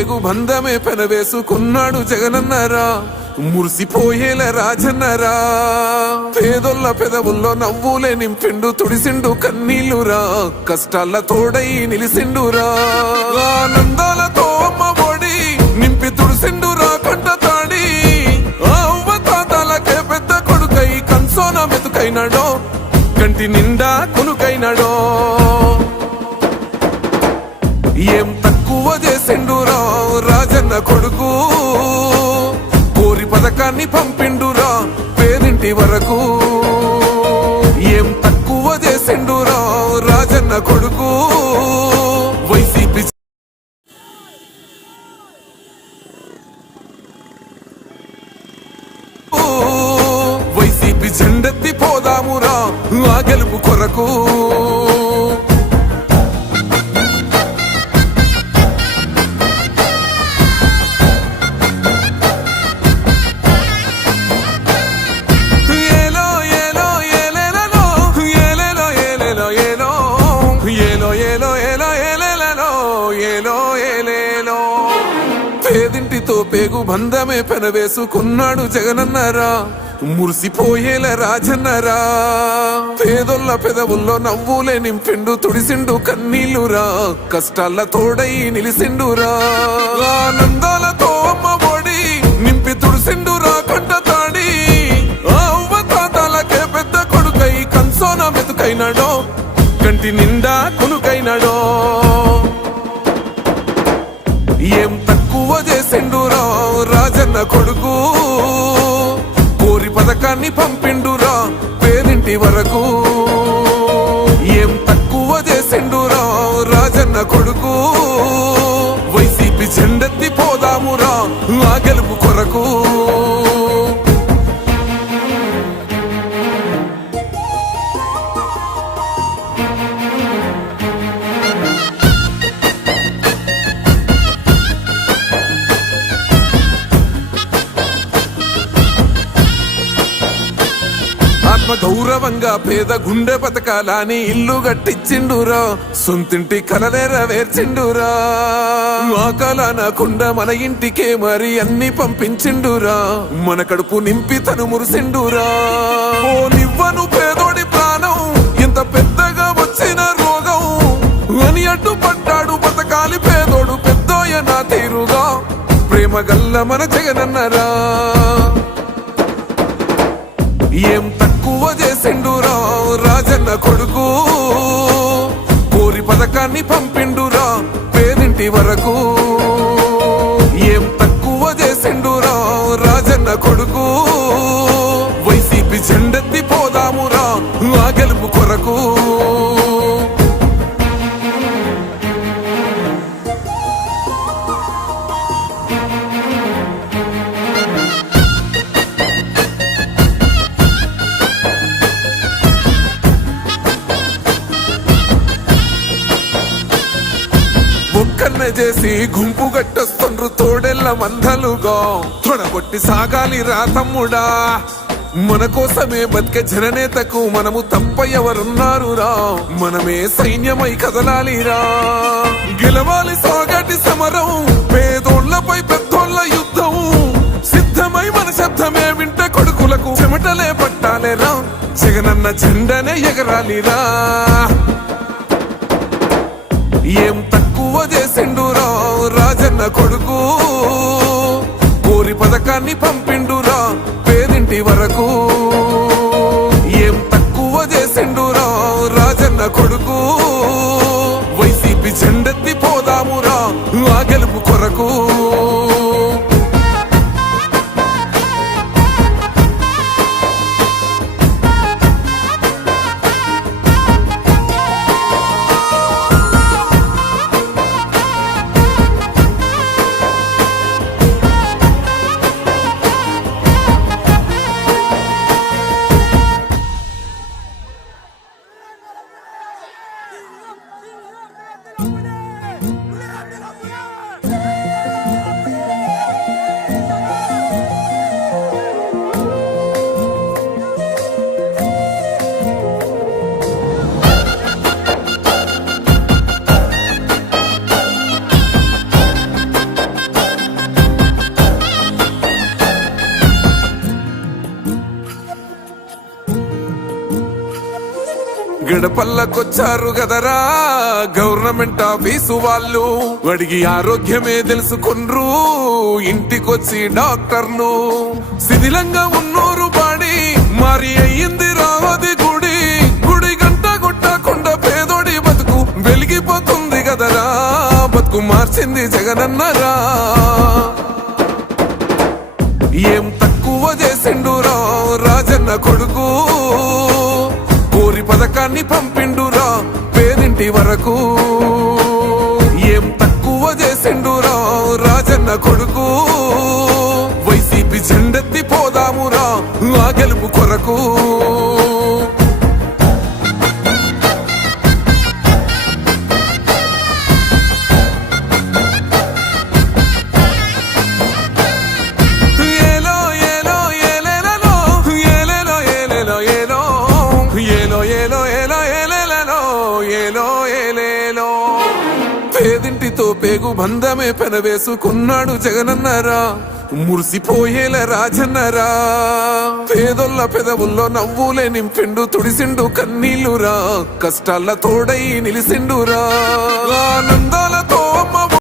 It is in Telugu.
పేగు బంధమే పెనవేసుకున్నాడు జగనన్నరా, మురిసిపోయేల రాజన్నరా. పేదొల్ల పెదవుల్లో నవ్వులే నింపిండు, తుడిసిండు కన్నీళ్లురా, కష్టాల తోడై నిలిసిండురా. ఆనందాలతో అమ్మ ఒడి నింపి తుడిసిండురా కంట తాడి. అవ్వ తాతాలకే పెద్ద కొడుకై కన్సోన మెతుకైనాడో, కంటి నిండా కొనుకైనాడో. ఏం తక్కువ చేసిండురా రాజన్న కొడుకు, కోరి పథకాన్ని పంపిండురా పేదింటి వరకు. ఏం తక్కువ చేసిండురా రాజన్న కొడుకు, వైసీపీ జెండెత్తి పోదామురా ఆ గెలుపు కొరకు. పేదింటితో పేగు బంధమే పెనవేసుకున్నాడు జగనన్నరా, మురిసిపోయేల రాజన్నరా. పేదొల్ల పెదవుల్లో నవ్వులే నింపిండు, తుడిసిండు కన్నీళ్లురా, కష్టాల తోడై నిలిసిండురా. ఆనందాలతో అమ్మ ఒడి నింపి తుడిసిండురా కంట తాడి. అవ్వ తాతాలకే పెద్ద కొడుకై కన్సోన మెతుకైనాడో, కంటి నిండా కొనుకైనాడో. ఏం తక్కువ చేసిండురా రాజన్న కొడుకు, కోరి పథకాన్ని పంపిండురా పేదింటి వరకు. ఏం తక్కువ చేసిండురా రాజన్న కొడుకు, వైసీపీ జెండెత్తి పోదామురా ఆ గెలుపు కొరకు. గౌరవంగా పేద గుండె బతకాలని ఇల్లు గట్టించిండురా, సొంతింటి కలనేరవేర్చిండురా. ఆ కలనకుండా మన ఇంటికే మరి అన్ని పంపించిండురా, మన కడుపు నింపి తను మురిసిండురా. ఓ నివ్వను పేదోడి ప్రాణం ఎంత పెద్దగా వచ్చిన రోగం అని అడ్డుపడ్డాడు బతకాలి పేదోడు పెద్దోయ నా తీరుగా. ప్రేమ గల్ల మన జగనన్నరా, ఏం తక్కువ చేసిండురా రాజన్న కొడుకు, కోరి పథకాన్ని పంపిండురా పేదింటి వరకు. ఏం తక్కువ చేసిండురా రాజన్న కొడుకు, వైసీపీ జెండెత్తి పోదామురా ఆ గెలుపు కొరకు. ఒక్కన్నే చేసి గుంపు గట్టొస్తుండ్రు తోడెల్ల మందలుగా, తొడగొట్టి సాగాలి రా తమ్ముడా. మన కోసమే బతికే జననేతకు మనము తప్ప ఎవరున్నారు రా, మనమే సైన్యమై కదలాలిరా. గెలవాలి సాగటి సమరం, పేదోళ్లపై పెద్దోళ్ల యుద్ధం. సిద్ధమై మన శబ్దమే వింటే కొడుకులకు చెమటలే పట్టాలేరా, జగనన్న జెండనే ఎగరాలిరా. ఏం తక్కువ చేసిండురా రాజన్న కొడుకు, కోరి పథకాన్ని పంపిండురా పేదింటి వరకు. ఏం తక్కువ చేసిండురా రాజన్న కొడుకు, వైసీపీ జెండెత్తి పోదామురా ఆ గెలుపు కొరకు. గడపల్లకొచ్చారు గదరా గవర్నమెంట్ ఆఫీసు వాళ్ళు, అడిగి ఆరోగ్యమే తెలుసుకుండ్రు ఇంటికొచ్చి డాక్టర్ను. శిథిలంగా ఉన్నోరు బాడి మరి అయ్యింది రావది గుడి, గుడి గంట కొట్టకుండా పేదోడి బతుకు వెలిగిపోతుంది గదరా, బతుకు మార్చింది జగనన్నరా. ఏం తక్కువ చేసిండురా రాజన్న కొడుకు, కోరి పథకాన్ని పంపిండురా పేదింటి వరకు. ఏం తక్కువ చేసిండురా రాజన్న కొడుకు, వైసీపీ జెండెత్తి పోదామురా ఆ గెలుపు కొరకు. పేదింటితో పేగు బంధమే పెనవేసుకున్నాడు జగనన్నరా, మురిసిపోయేల రాజన్నరా. పేదొల్ల పెదవుల్లో నవ్వులే నింపిండు తుడిసిండు కన్నీళ్లురా, కష్టాల తోడై నిలిసిండురా. ఆనందాలతో అమ్మ